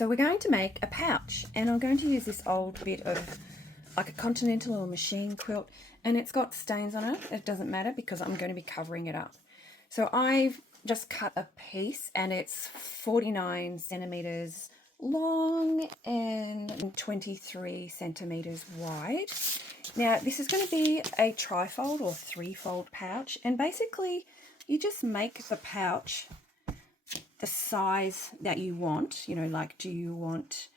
So we're going to make a pouch, and I'm going to use this old bit of like a continental or machine quilt, and it's got stains on it. It doesn't matter because I'm going to be covering it up. So I've just cut a piece, and it's 49 centimeters long and 23 centimeters wide. Now this is going to be a trifold or threefold pouch, and basically you just make the pouch the size that you want. You know, like, do you want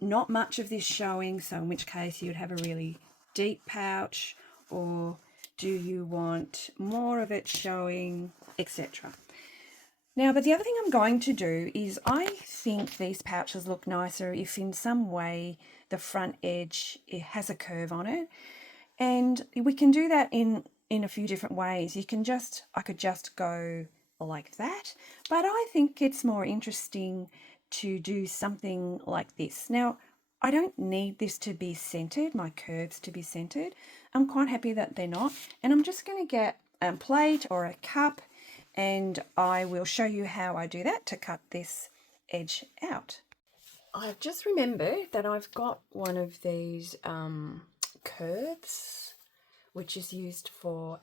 not much of this showing, so in which case you'd have a really deep pouch, or do you want more of it showing, etc. Now, but the other thing I'm going to do is I think these pouches look nicer if in some way the front edge, it has a curve on it, and we can do that in a few different ways. I could just go like that, but I think it's more interesting to do something like this. Now, I don't need this to be centered, my curves to be centered. I'm quite happy that they're not, and I'm just going to get a plate or a cup, and I will show you how I do that to cut this edge out. I've just remembered that I've got one of these curves, which is used for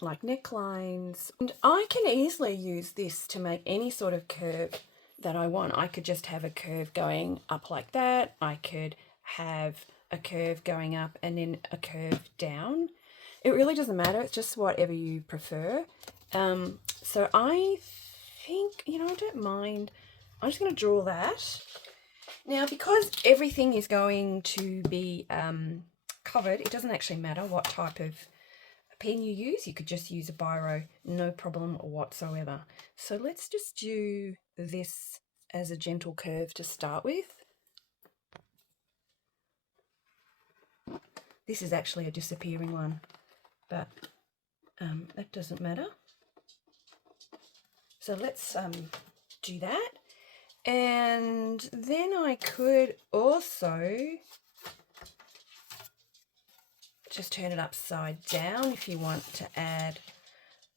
like necklines, and I can easily use this to make any sort of curve that I want. I could just have a curve going up like that. I could have a curve going up and then a curve down. It really doesn't matter. It's just whatever you prefer. So I think, you know, I don't mind. I'm just going to draw that. Now, because everything is going to be covered, it doesn't actually matter what type of pen you use. You could just use a biro, no problem whatsoever. So let's just do this as a gentle curve to start with. This is actually a disappearing one, but that doesn't matter. So let's do that. And then I could also just turn it upside down if you want to add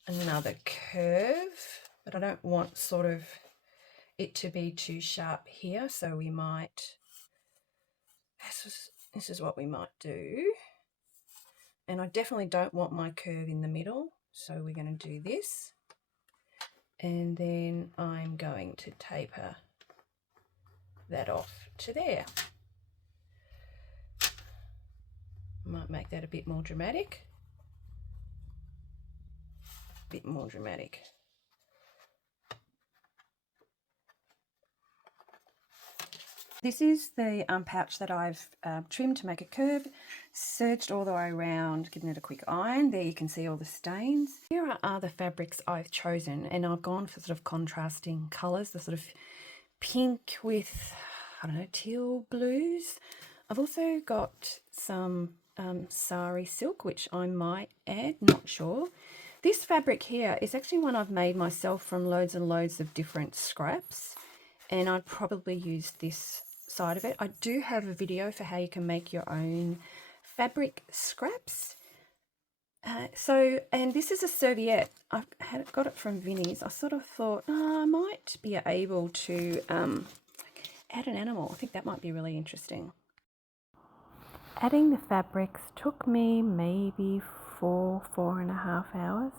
another curve, but I don't want sort of it to be too sharp here, so we might, this is what we might do. And I definitely don't want my curve in the middle, so we're going to do this, and then I'm going to taper that off to there. Might make that a bit more dramatic. This is the pouch that I've trimmed to make a curve, serged all the way around, given it a quick iron. There you can see all the stains. Here are the fabrics I've chosen, and I've gone for sort of contrasting colours, the sort of pink with, I don't know, teal blues. I've also got some sari silk, which I might add, not sure. This fabric here is actually one I've made myself from loads and loads of different scraps, and I'd probably use this side of it. I do have a video for how you can make your own fabric scraps. And this is a serviette. I got it from Vinnie's. I sort of thought, I might be able to add an animal. I think that might be really interesting. Adding the fabrics took me maybe 4.5 hours,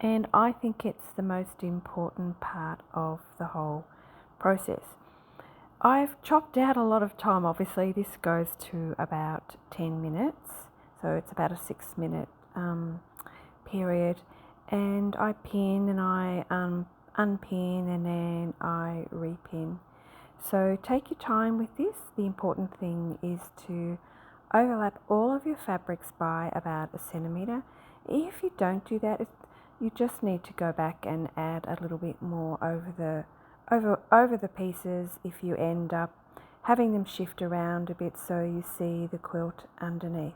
and I think it's the most important part of the whole process. I've chopped out a lot of time. Obviously this goes to about 10 minutes, so it's about a 6-minute period, and I pin and I unpin and then I repin. So take your time with this. The important thing is to overlap all of your fabrics by about 1 centimetre. If you don't do that, you just need to go back and add a little bit more over the pieces if you end up having them shift around a bit so you see the quilt underneath.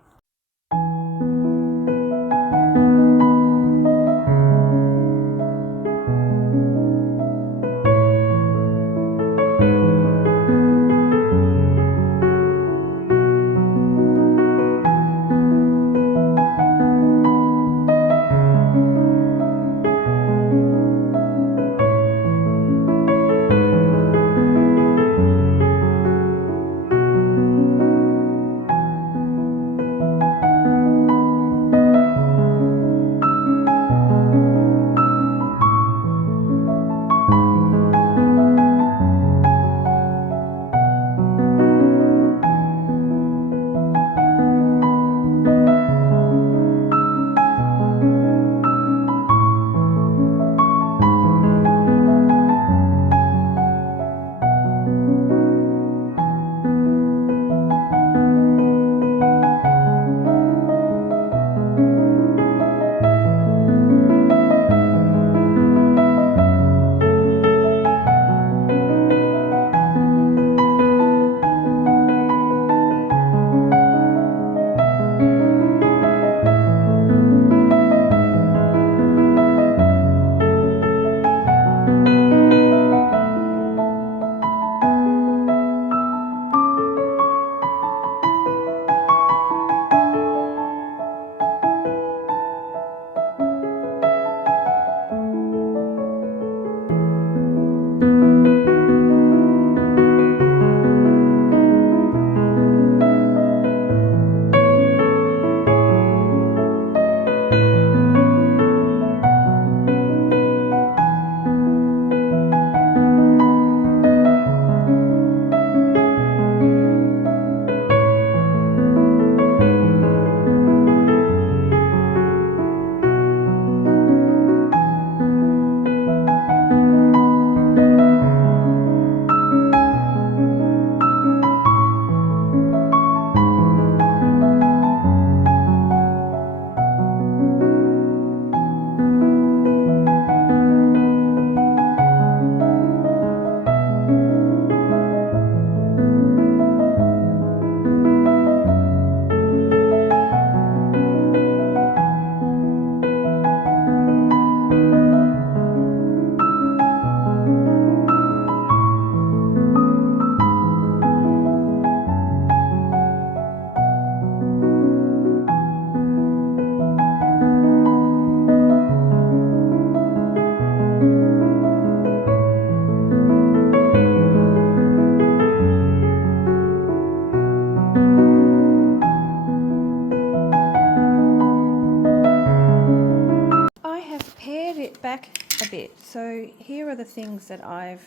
bit. So here are the things that I've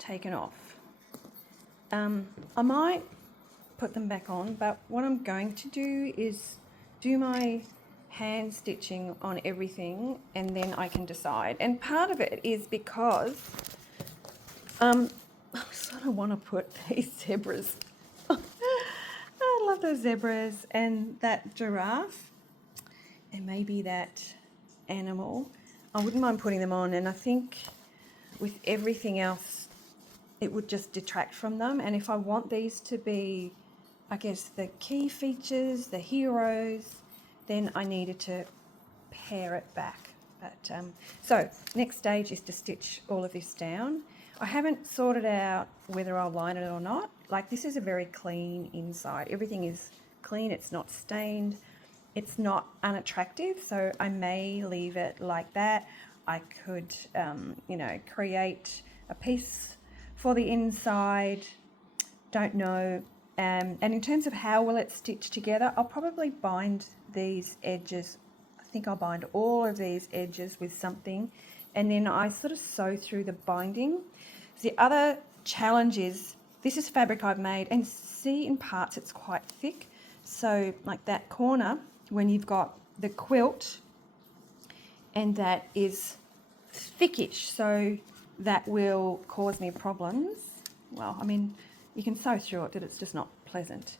taken off. I might put them back on, but what I'm going to do is do my hand stitching on everything, and then I can decide. And part of it is because I sort of want to put these zebras. I love those zebras and that giraffe and maybe that animal. I wouldn't mind putting them on, and I think with everything else it would just detract from them. And if I want these to be, I guess, the key features, the heroes, then I needed to pare it back. But so next stage is to stitch all of this down. I haven't sorted out whether I'll line it or not. Like, this is a very clean inside. Everything is clean, it's not stained, it's not unattractive, so I may leave it like that. I could, you know, create a piece for the inside, don't know. And in terms of how will it stitch together, I'll probably bind these edges. I think I'll bind all of these edges with something, and then I sort of sew through the binding. The other challenge is, this is fabric I've made, and see in parts it's quite thick. So like that corner, when you've got the quilt, and that is thickish, so that will cause me problems. Well, I mean, you can sew through it, but it's just not pleasant.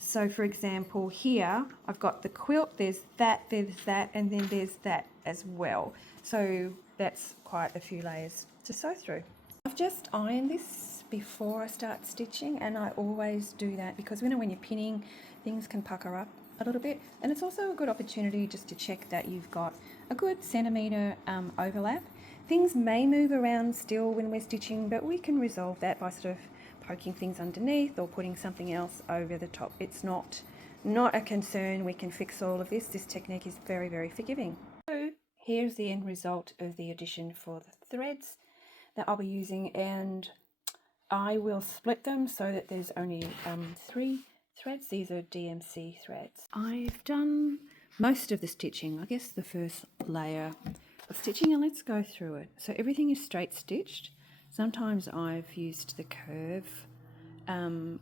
So for example, here I've got the quilt, there's that, and then there's that as well. So that's quite a few layers to sew through. I've just ironed this before I start stitching, and I always do that because you know, when you're pinning, things can pucker up a little bit, and it's also a good opportunity just to check that you've got a good centimetre overlap. Things may move around still when we're stitching, but we can resolve that by sort of poking things underneath or putting something else over the top. It's not a concern. We can fix all of this. This technique is very, very forgiving. So here's the end result of the addition for the threads that I'll be using, and I will split them so that there's only 3 threads. These are DMC threads. I've done most of the stitching, I guess the first layer of stitching, and let's go through it. So everything is straight stitched. Sometimes I've used the curve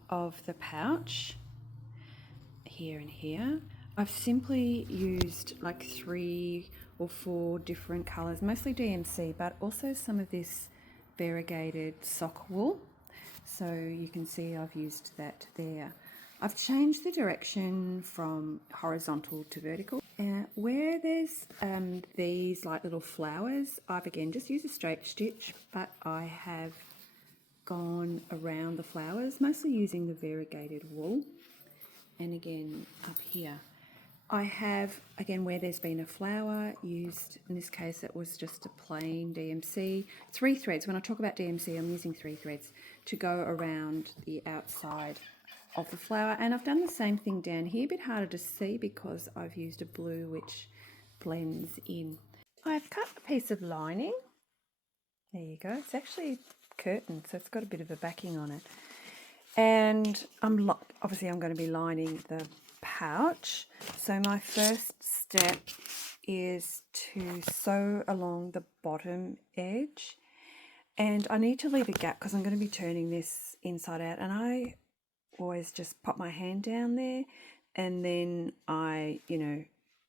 of the pouch here and here. I've simply used like 3 or 4 different colours, mostly DMC, but also some of this variegated sock wool. So you can see I've used that there. I've changed the direction from horizontal to vertical. Where there's these like little flowers, I've again just used a straight stitch, but I have gone around the flowers, mostly using the variegated wool. And again up here, I have, again, where there's been a flower, used, in this case it was just a plain DMC. 3 threads. When I talk about DMC, I'm using 3 threads to go around the outside of the flower. And I've done the same thing down here, a bit harder to see because I've used a blue which blends in. I've cut a piece of lining. There you go. It's actually curtain, so it's got a bit of a backing on it. And obviously I'm going to be lining the pouch. So my first step is to sew along the bottom edge, and I need to leave a gap because I'm going to be turning this inside out, and I always just pop my hand down there, and then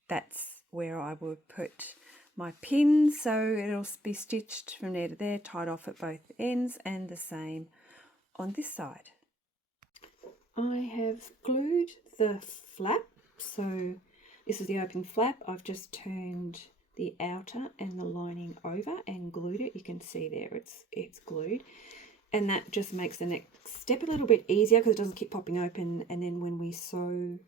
that's where I would put my pin, so it'll be stitched from there to there, tied off at both ends, and the same on this side. I have glued the flap, so this is the open flap. I've just turned the outer and the lining over and glued it. You can see there it's glued, and that just makes the next step a little bit easier because it doesn't keep popping open, and then when we sew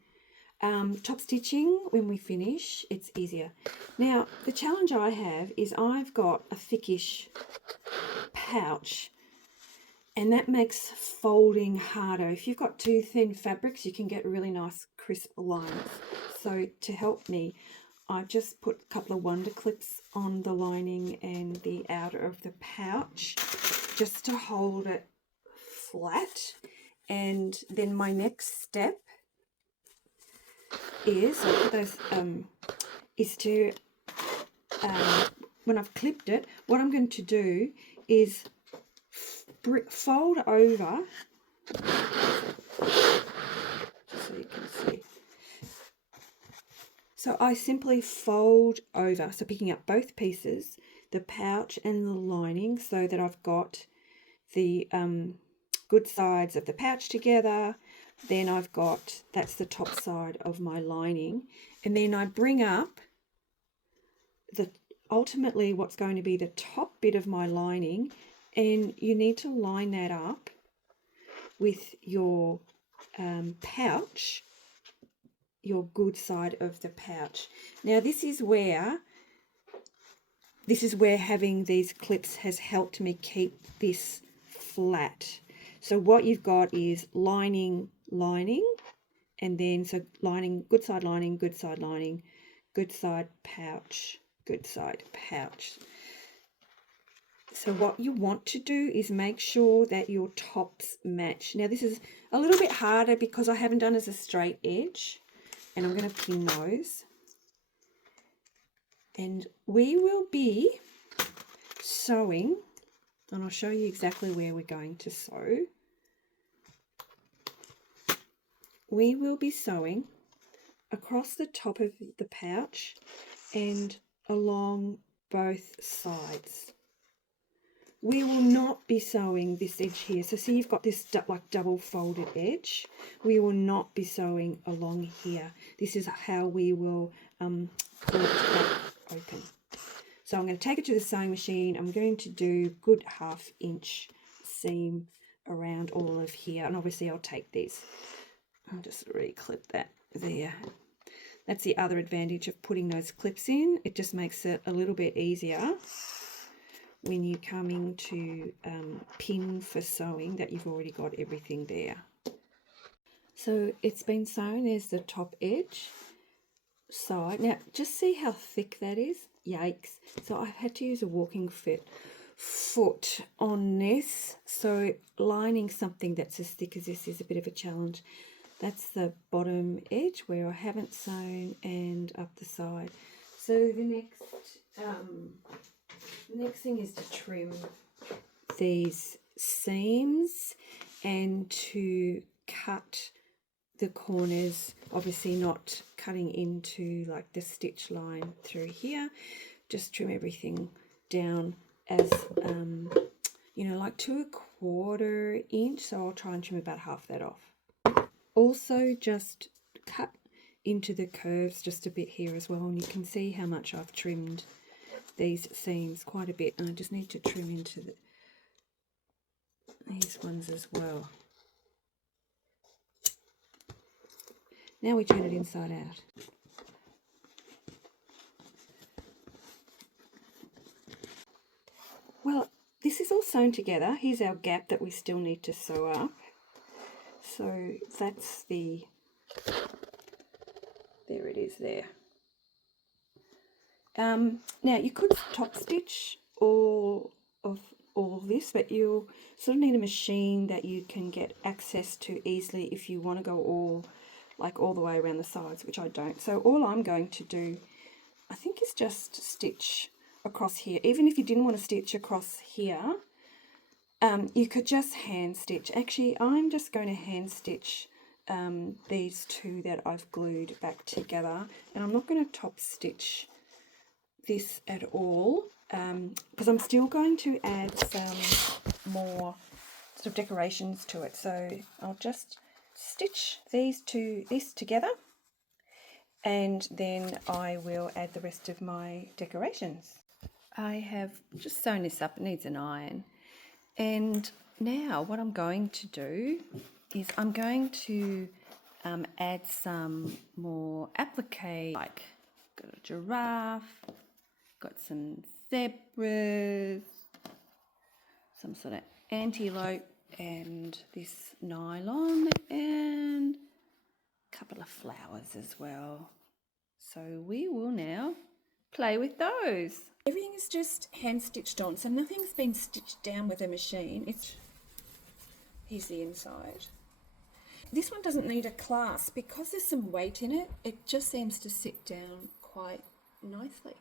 top stitching, when we finish, it's easier. Now the challenge I have is I've got a thickish pouch, and that makes folding harder. If you've got too thin fabrics, you can get really nice crisp lines. So to help me, I've just put a couple of wonder clips on the lining and the outer of the pouch just to hold it flat. And then my next step is, to when I've clipped it, what I'm going to do is fold over, so you can see. So I simply fold over, so picking up both pieces, the pouch and the lining, so that I've got the good sides of the pouch together. Then I've got, that's the top side of my lining, and then I bring up ultimately what's going to be the top bit of my lining, and you need to line that up with your pouch, your good side of the pouch. Now this is where having these clips has helped me keep this flat. So what you've got is lining, and then so lining, good side lining, good side lining, good side pouch, good side pouch. So what you want to do is make sure that your tops match. Now this is a little bit harder because I haven't done as a straight edge, and I'm going to pin those. And we will be sewing, and I'll show you exactly where we're going to sew. We will be sewing across the top of the pouch and along both sides. We will not be sewing this edge here. So see, you've got this like double folded edge. We will not be sewing along here. This is how we will pull it back open. So I'm going to take it to the sewing machine. I'm going to do good 1/2 inch seam around all of here, and obviously I'll take these. I'll just re-clip that there. That's the other advantage of putting those clips in. It just makes it a little bit easier when you're coming to pin for sewing, that you've already got everything there. So it's been sewn. There's the top edge side. Now just see how thick that is. Yikes. So I've had to use a walking foot on this, so lining something that's as thick as this is a bit of a challenge. That's the bottom edge where I haven't sewn, and up the side. So the next thing is to trim these seams and to cut the corners, obviously not cutting into like the stitch line through here. Just trim everything down as you know, like to 1/4 inch. So I'll try and trim about half that off. Also just cut into the curves just a bit here as well, and you can see how much I've trimmed these seams, quite a bit, and I just need to trim into these ones as well. Now we turn it inside out. Well, this is all sewn together. Here's our gap that we still need to sew up. So that's the, there it is there. Now you could top stitch all of this, but you'll sort of need a machine that you can get access to easily if you want to go all the way around the sides, which I don't. So all I'm going to do, I think, is just stitch across here. Even if you didn't want to stitch across here, you could just hand stitch. Actually, I'm just going to hand stitch these two that I've glued back together, and I'm not going to top stitch this at all, because I'm still going to add some more sort of decorations to it. So I'll just stitch this together, and then I will add the rest of my decorations. I have just sewn this up. It needs an iron. And now what I'm going to do is I'm going to add some more applique, like got a giraffe, got some zebras, some sort of antelope, and this nylon, and a couple of flowers as well. So we will now play with those. Everything is just hand stitched on, so nothing's been stitched down with a machine. Here's the inside. This one doesn't need a clasp because there's some weight in it. It just seems to sit down quite nicely.